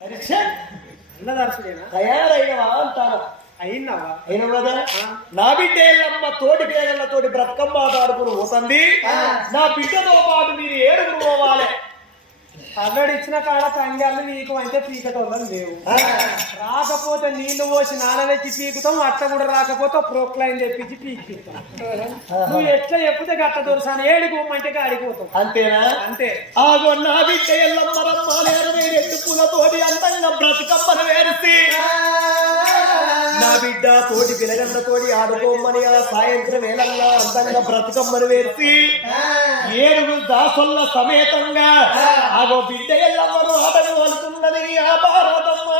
అన్నదర్శుడేనా? తయారైనవా అంటాను అయినావా? అయిన కదా నా బిడ్డ ఎల్లమ్మ తోటి పేగలతోటి బ్రతకమ్మ ఆడుకుని పోతుంది నా బిడ్డతో పాటు మీరు ఏడుగురు పోవాలి. అల్లడి ఇచ్చిన కాడ తంగాలు నీకు అంటే పీకటోళ్ళం లేవు. రాకపోతే నీళ్ళు పోసి నానబెట్టి పీకుతాం అట్ట కూడా రాకపోతే ప్రొక్లైన్ తెప్పించి పీకిస్తాం. నువ్వు ఎట్లా చెప్తే గట్ట దొరసాను ఏడికి ఆడిపోతాం అంతేనా? అంతే. ఆగో నా బిడ్డ ఎల్లమ్మ రమ్మాలి అరవై రెండు పూలతోటి అందంగా బ్రతకమ్మను వేరుసి నా బిడ్డ తోటి పిలగన్నతోటి ఆడుకోమని ఆ సాయంత్రం వేళల్లో అందంగా బ్రతకమ్మని వేసి ఏడుగురు దాసొల్ల సమేతంగా ఆగో బిడ్డ ఎల్లమ్మను ఆటలు వలుతున్నది ఆ భారతమ్మ.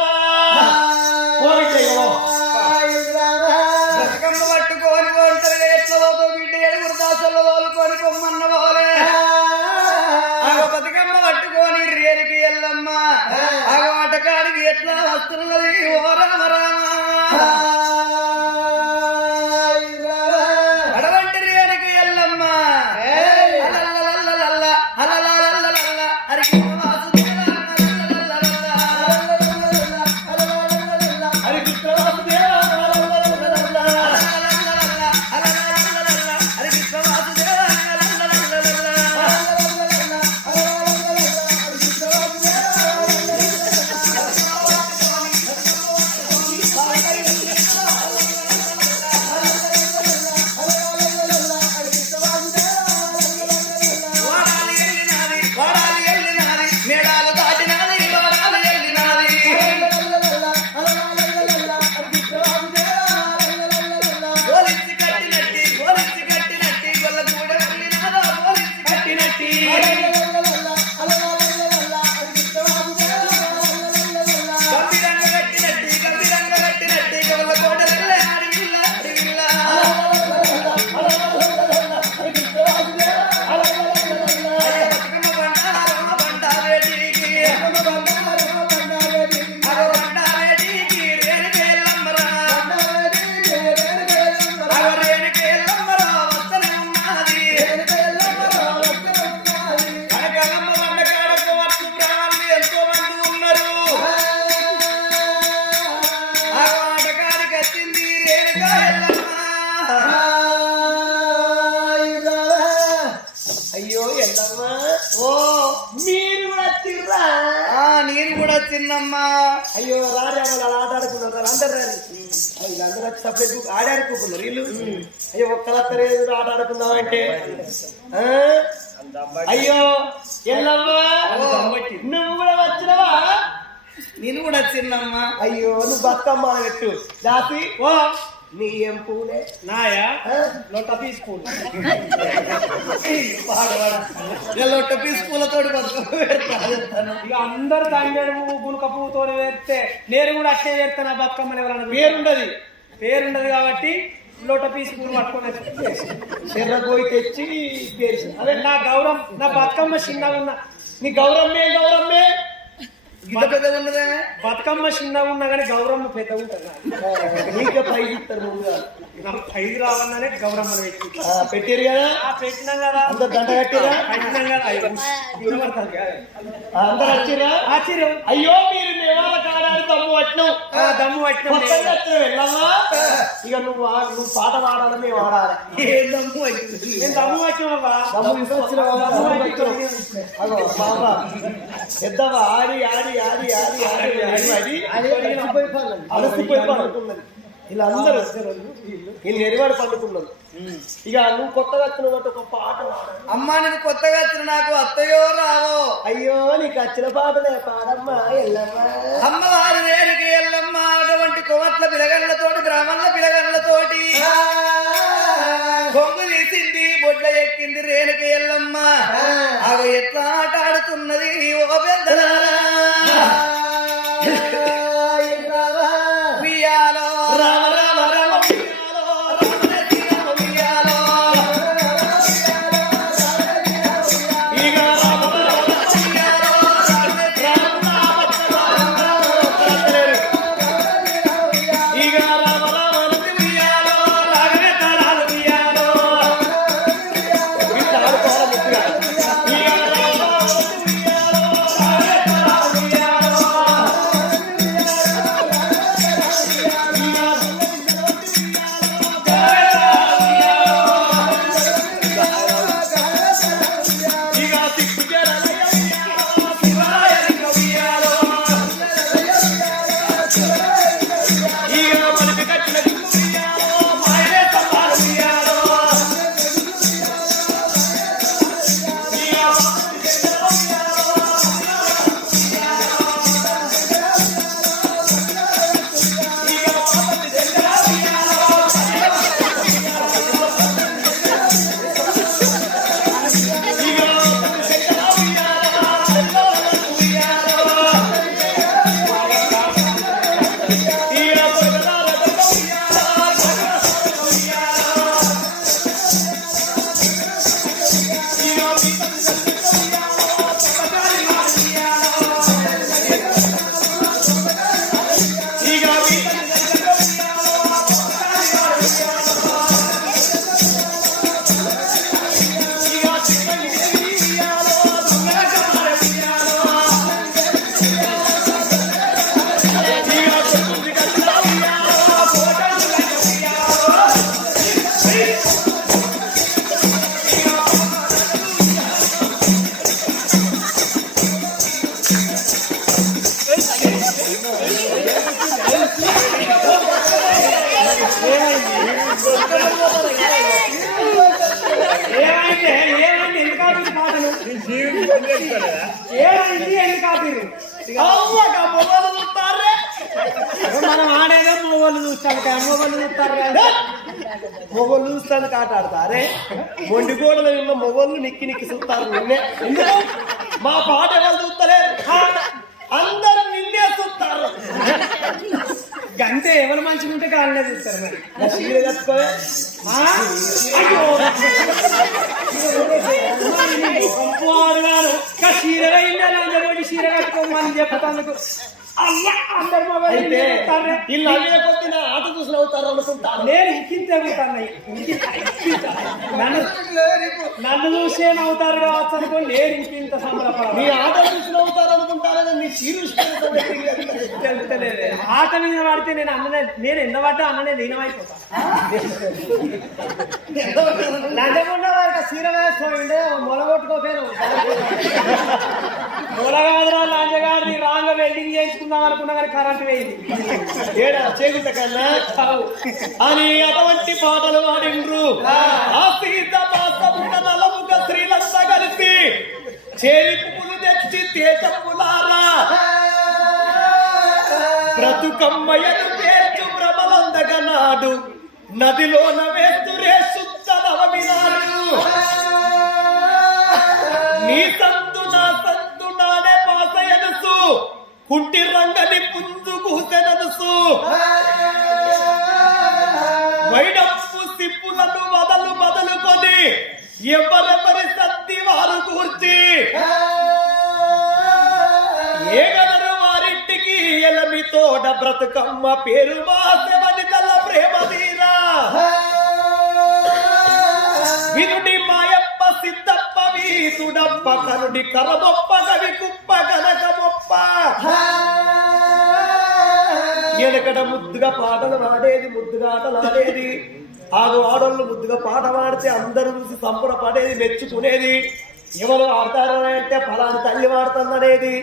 చిన్నమ్మా అయ్యో రారే వాళ్ళు ఆట ఆడుకున్నారు అందరు రాని అందరూ వచ్చి సపరేట్ ఆడాడుకుంటున్నారు వీళ్ళు. అయ్యో ఒక్కలత్తరే ఆట ఆడుకుందాం అంటే? అయ్యో ఎల్లమ్మ నువ్వు కూడా వచ్చినవా? నేను కూడా చిన్నమ్మా అయ్యో నువ్వు బతుకమ్మ పెట్టు జాతి ఓ. నీ ఏం పూలే నాయా? లొట్ట తీసుకుని లొట్ట పీస్ పూలతోటి ఇక అందరు తంగేడు పువ్వు గునుక పువ్వుతో వేస్తే నేను కూడా అట్లే వేస్తాను ఆ బతుకమ్మని ఎవరన్నా పేరుండది. పేరుండదు కాబట్టి లోట పీస్ పువ్వు పట్టుకొని చెర్ర పోయి తెచ్చి పేరు. అదే నా గౌరవం నా బతుకమ్మ చిన్నగా ఉన్న నీ గౌరమ్మే గౌరమ్మే ఇంత పెద్ద ఉన్నదే బతుకమ్మ చిన్నగా ఉన్నా కానీ గౌరమ్మ పెద్దగా ఉంటుంది నీకే పైకి ఇస్తారు ముందుగా నాకు ఐదు పెట్టి ఆ, పెట్టారు కదా పెట్టినాం కదా అందరు దండ కట్టిరా పెట్టినాం కదా. అందరు వచ్చిరా ఆశ్చర్యం అయ్యో మీరు పట్టినావు? దమ్ము పట్టినాం కొత్తగా వచ్చిన వెళ్ళమ్మా ఇక నువ్వు నువ్వు పాట పాడాలి మేము ఆడాలి నేను దమ్ము పట్టినావా? పట్టినావు. పట్టినావు. పెద్దవా? ఆడి ఆడి ఆడి ఆడి ఆడి ఆడి ఆడి. అలసిపోయి పండుకున్నది ఇలా అందరూ ఎరివాడు పండుకున్నది ఇక నువ్వు కొత్తగా వచ్చిన కాబట్టి ఒక పాట అమ్మా నేను కొత్తగా వచ్చిన నాకు అత్తయో రావో. అయ్యో నీకు వచ్చిన పాటలే పాడమ్మా ఎల్లమ్మా. అమ్మవారి ఎల్లమ్మ అటువంటి కొవట్ల పిలగళ్ళతోటి బ్రాహ్మణుల పిలగళ్ళతోటి కొంగు తీసింది బొడ్ల ఎక్కింది రేణుకి ఎల్లమ్మ. అవి ఎట్లా ఆట ఆడుతున్నది ఓ పెద్దలారా. మొగోళ్ళు చూస్తాం కదా మొగోళ్ళు చూస్తారు. మొగలు చూస్తాను కాట ఆడతారే మొండి గోడలో ఉన్న మొగలు నిక్కి నిక్కి చూస్తారు నిన్నే ఎందుకు మా పాట ఎవరు చూస్తలేరు అందరూ నిన్నే చూస్తారు గంతే ఎవరు మంచిగా ఉంటే కాళ్ళనే చూస్తారు మరి చీర కట్టుకోవే ఆ? అయ్యో. పంపువాడు గారు ఇంకా చీరగా ఇండియాలో అందరూ చీర కట్టుకోమని మొబైల్ అయితే. వీళ్ళు అయ్యే కొద్ది నా ఆట చూసి అవుతారు అనుకుంటారు. నేను నన్ను నన్ను చూసే నవ్వుతారు కావచ్చు అనుకో నేను ఇంకింత నీ ఆట మీద పడితే నేను అన్ననే నేను ఎంత పడ్డా అన్ననే దీనమైపోతా లంచకుండా వారికి చీర వేసుకోండి మొలగొట్టుకోపోయాను మొలగాదురా లంచగాడిని రాంగ వెల్డింగ్ చేసుకుందాం అనుకున్నా కానీ కరెంట్ వేయింది ఏడా చేగుంట కన్నా అని అటువంటి పాటలు ఆడిండ్రు ఆ సీత మాసమున నలముగ స్త్రీలంతా కలిసి చేరిపులు తెచ్చి తేజపులారా పేర్చు భ్రమలందగ నాడు నదిలోన వేస్తురే శుద్ధ నీ సంతు నా సంతు నానే పాసయనసు కుంటి రంగని పుంజు కూసెనసు బతుకమ్మ పేరు మాసవని తల ప్రేమ తీరా. వినుడి మాయప్ప సిద్ధప్ప వీసుడప్ప కనుడి కరమొప్ప కవి కుప్ప కనకమొప్ప ఎనకడ ముద్దుగా పాటలు పాడేది ముద్దుగా ఆటలు ఆడేది. ఆరు ఆడోళ్ళు ముద్దుగా పాట పాడితే అందరూ చూసి సంపడ పడేది మెచ్చుకునేది. ఎవరు ఆడతారని అంటే ఫలాని తల్లి వాడుతుందనేది.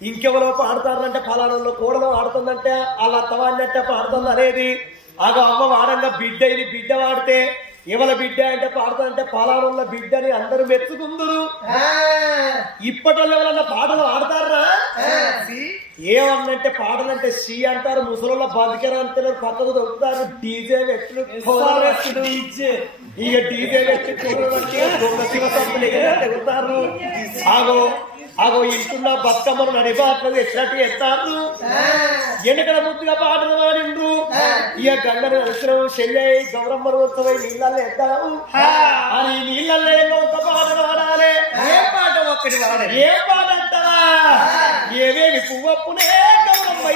ఇంకెవరో పాడతారంటే ఫలానంలో కోడలో ఆడుతుందంటే వాళ్ళ అత్తవాడినట్టే పాడుతుంది అనేది. ఆగ అమ్మ వాడంగా బిడ్డ ఇది బిడ్డ వాడితే ఎవల బిడ్డ అంటే పాడుతుందంటే ఫలానంలో బిడ్డని అందరూ మెచ్చుకుందరు. ఇప్పటి ఎవరన్నా పాటలు ఆడతారా? ఏమన్నంటే పాటలంటే షీ అంటారు ముసలిలో బతికరా అంటారు పక్కకు దొరుకుతారు డీజే వ్యక్తులు డీజే. ఇక డీజే వ్యక్తులు ఆగో ఆగో ఇంటున్న బతుకమ్మను నడిపాటలు ఎట్లట్టు ఎత్తారు? ఎనకడ ముద్దుగా పాటలు వాడిండ్రు ఇక గంగను కలిసిన చెల్లె గౌరమ్మ ఉత్సవై నీళ్ళల్లో ఎత్తాము అని నీళ్ళల్లో ఒక పాట పాడాలి? ఏ పాట ఒక్కటి వాడే ఏ పాట అంటారా ఏవేవి పువ్వప్పునే గౌరమ్మ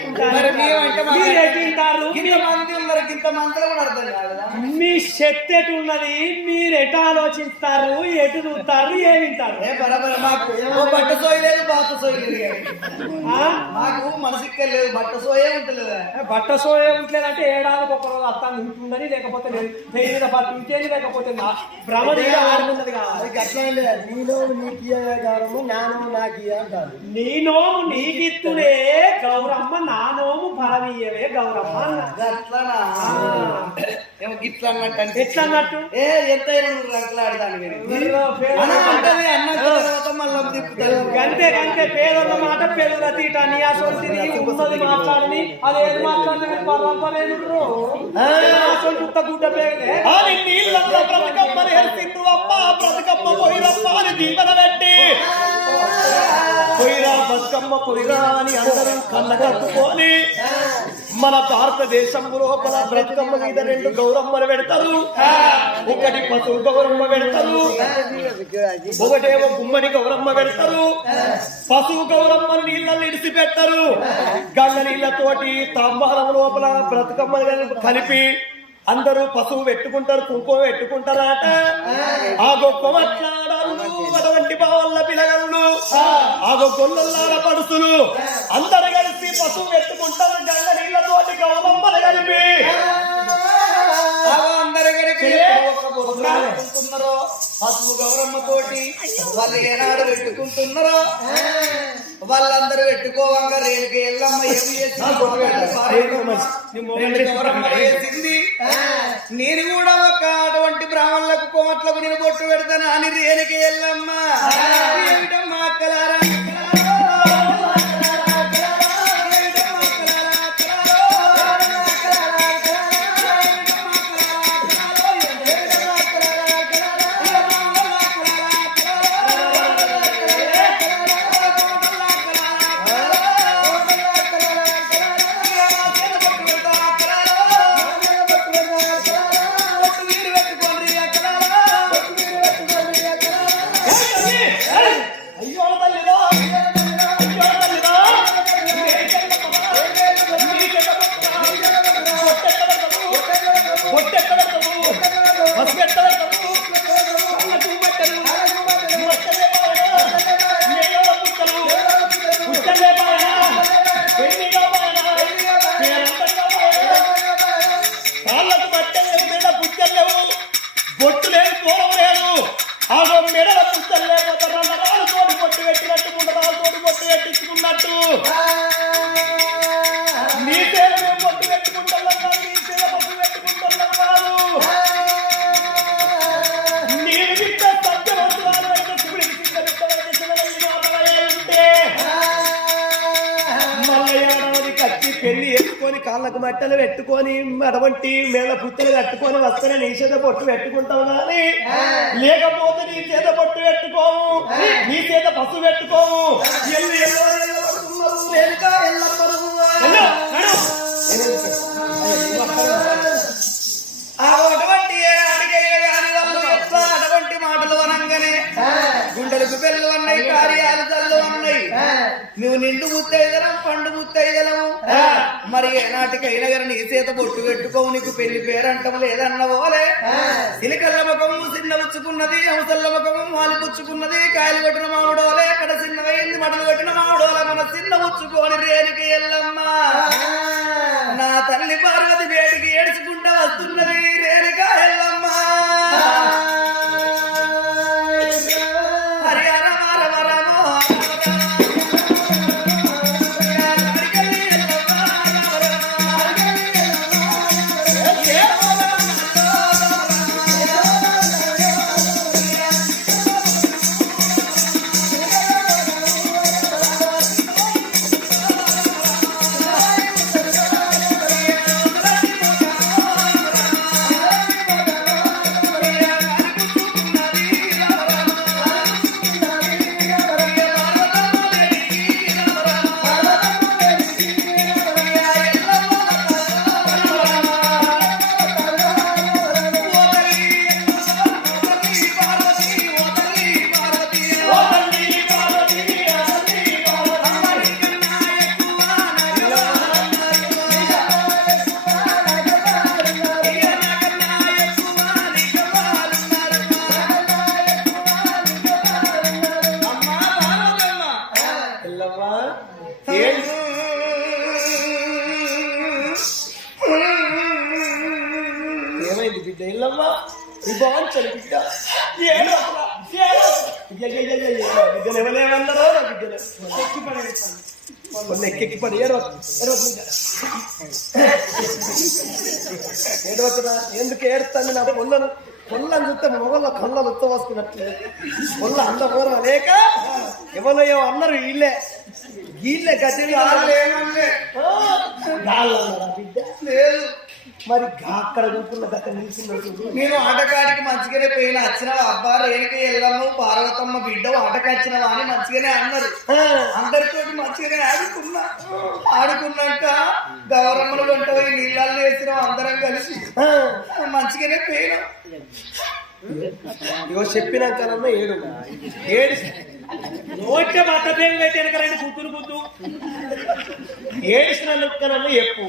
com carinho. మీ శక్తి ఎటు ఉన్నది మీరు ఎటు ఆలోచిస్తారు ఎటు చూస్తారు ఏమి వింటారు? ఏ బరాబర్ మాకు బట్ట సోయి లేదు బాత సోయి లేదు? మాకు మనసిక్క లేదు బట్ట సోయే ఉంటలేదా? బట్ట సోయే ఉంటలేదంటే ఏడాదికి ఒక రోజు అర్థం ఉంటుందని లేకపోతే మీద పట్టు ఉంటేది లేకపోతే భ్రమ ఆడుతున్నది అది అట్లా లేదు నీలో నీకు గారము నానో నాకు ఇయ్య అంటారు. నీ నోము నీకిత్తుడే గౌరమ్మ నా నోము గౌరమ్మ అన్న. ఏమో గిట్లా అన్నట్టు అంటే ఎట్లా అన్నట్టు? ఏ పేద- అన్న అంటది అన్న తర్వాత మళ్ళీ తిప్పుతారు. పేదల మాట పెరుగుల తీట నీ అసొంటిది ఉన్నది మాట్లాడని అదేది మాట్లాడిన మీరు పర్వాలేదు అసొంటి ఉత్త గుడ్డ పేగలే అని నీళ్ళంతా బ్రతకమ్మని హెల్సిండ్రు అమ్మ బ్రతకమ్మ పోయిరమ్మ అని దీవెన పెట్టి. పోయిరా బతుకమ్మ పోయిరా అని అందరం కళ్ళ కట్టుకొని. మన భారతదేశం లోపల బ్రతుకమ్మ మీద రెండు గౌరమ్మలు పెడతారు. ఒకటి పశువు గౌరమ్మ పెడతారు. ఒకటేమో గుమ్మడి గౌరమ్మ పెడతారు. పశువు గౌరమ్మను నీళ్ళని ఇడిసి పెట్టరు గంగ నీళ్ళతోటి తాంబాలం లోపల బ్రతుకమ్మ కలిపి అందరూ పశువు పెట్టుకుంటారు కుంకుమ పెట్టుకుంటారట. ఆ. గొప్ప అటువంటి బావల్ల పిలగళ్ళు ఆ. గొల్లల్లార పడుసులు. అందరు కలిసి పశువు పెట్టుకుంటారు గంగ నీళ్ళతోటి గౌరమ్మలు కలిపి. పెట్టుకుంటున్నారో పసుపు గౌరమ్మ తోటి వాళ్ళు ఏనాడు పెట్టుకుంటున్నారో? వాళ్ళందరూ పెట్టుకోవంగా రేణుకి ఎల్లమ్మ ఏమి నేను కూడా ఒక అటువంటి బ్రాహ్మణులకు కోమట్లకు నేను బొట్టు పెడతాను అని రేణుకి ఎల్లమ్మ. ఎత్తుకొని కాళ్ళకు మట్టలు పెట్టుకొని అటువంటి మేళ పుత్తలు కట్టుకొని వస్తేనే నీ చేత బొట్టు పెట్టుకుంటావు కానీ లేకపోతే నీ చేత బొట్టు పెట్టుకోము నీ చేత పసు పెట్టుకోము ఎల్లు ఎల్లమ్మరు. నువ్వు నిండు ముత్తైదలం పండు ముత్తైదలము. మరి ఏనాటికైనా గాని నీ చేత బొట్టు పెట్టుకోవు నీకు పెళ్ళి పేరంటం లేదన్నవోలే సిలికల్ల ముఖము చిన్న ఉచ్చుకున్నది అవసల్ల ముఖము మాలి పుచ్చుకున్నది కాయలు కొట్టిన మామిడోలే కడ చిన్నవైంది మడలు కొట్టిన మామిడోలే మన చిన్న ఉచ్చుకోని రేనికి ఎల్లమ్మ. నా తల్లి పార్వతి వేడికి ఏడుచుకుంటా వస్తున్నది కొన్ని ఎక్కెక్కి పడి ఏడవ ఏడవచ్చురా ఎందుకు ఏడుస్తాను నా పొల్లను పొల్లని చూస్తే మొగల కళ్ళ ఉత్త వస్తున్నట్టు పొల్ల అంత పూర్వ లేక ఎవరో అన్నారు వీళ్ళే వీళ్ళే గడ్డి వాళ్ళేమనలే. బిడ్డ లేదు మరి అక్కడ చూపున్న గత నిలిచింది నేను ఆటకాడికి మంచిగానే పోయిన వచ్చినవా అబ్బా రేణుక ఎల్లమ్మ పార్వతమ్మ బిడ్డ ఆటకొచ్చినవా అని మంచిగానే అన్నారు. అందరితో మంచిగానే ఆడుకున్నా. ఆడుకున్నాక గౌరమ్మలు వంట పోయి నీళ్ళల్లో వేసినాం అందరం కలిసి. మంచిగానే పోయినాం ఇగో చెప్పినాకనన్నా ఏడు. ఏడు. నోట్ల బట్ట పేరు పెట్టాను కదండి గుద్దులు గుద్దు ఏడిసినాకనన్నా చెప్పు.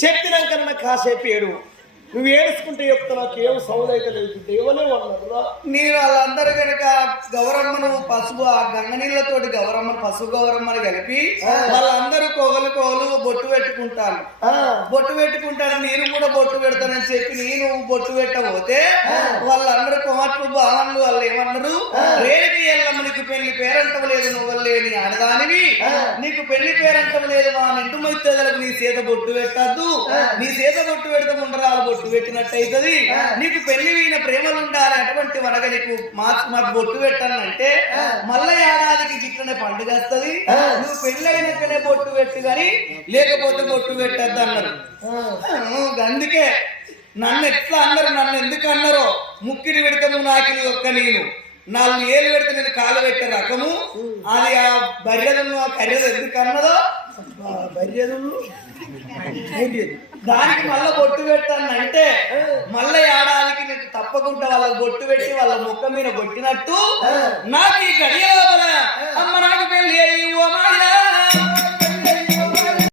చెప్పినాకనన్నా కాసేపు ఏడు. నువ్వు ఏడుచుకుంటే చెప్తా నాకు ఏం సౌండ్ అయితే లేదు. ఎవరే అన్నారు నేను వాళ్ళందరూ కనుక గౌరమ్మను పసుపు ఆ గంగ నీళ్ళతోటి గౌరమ్మను పసుపు గౌరమ్మను కలిపి వాళ్ళందరూ కోగలు కోగలు బొట్టు పెట్టుకుంటాను బొట్టు పెట్టుకుంటాను నేను కూడా బొట్టు పెడతానని చెప్పి నేను బొట్టు పెట్టబోతే వాళ్ళందరూ కుమార్తెలు బావన్లు వాళ్ళు ఏమన్నారు? రేణుకి ఎల్లమ్మ నీకు పెళ్ళి పేరంటం లేదు నువ్వు లేని ఆడదానివి నీకు పెళ్ళి పేరంటం లేదు మా నిండు మైతేదలకు నీ చేత బొట్టు పెట్టద్దు. నీ చేత బొట్టు పెడితే ముండరాలు బొట్టు పెట్టినట్టయితది. నీకు పెళ్ళి వీన ప్రేమలు ఉండాలి అటువంటి వనగ నీకు మాకు బొట్టు పెట్టానంటే మళ్ళా ఏడాదికి గిట్లనే పండుగ వస్తుంది. నువ్వు పెళ్ళి అయినాకనే బొట్టు పెట్టు గాని లేకపోతే బొట్టు పెట్టద్దు అన్నారు అందుకే నన్ను ఎట్లా అన్నారు నన్ను ఎందుకు అన్నారో ముక్కిని పెడతాము నాకిని ఒక్క నేను. నాలుగు ఏళ్ళు పెడితే నేను కాలు పెట్టే రకము. అది ఆ బర్రెలను ఆ కర్రెలు ఎందుకు అన్నదో దానికి మళ్ళా బొట్టు పెట్టానంటే మళ్ళా ఏడాదికి నీకు తప్పకుండా వాళ్ళకి బొట్టు పెట్టి వాళ్ళ ముఖం మీద కొట్టినట్టు నాకు ఈ గడియ అమ్మ నాకు పెళ్ళి అయ్యి ఓ మాయా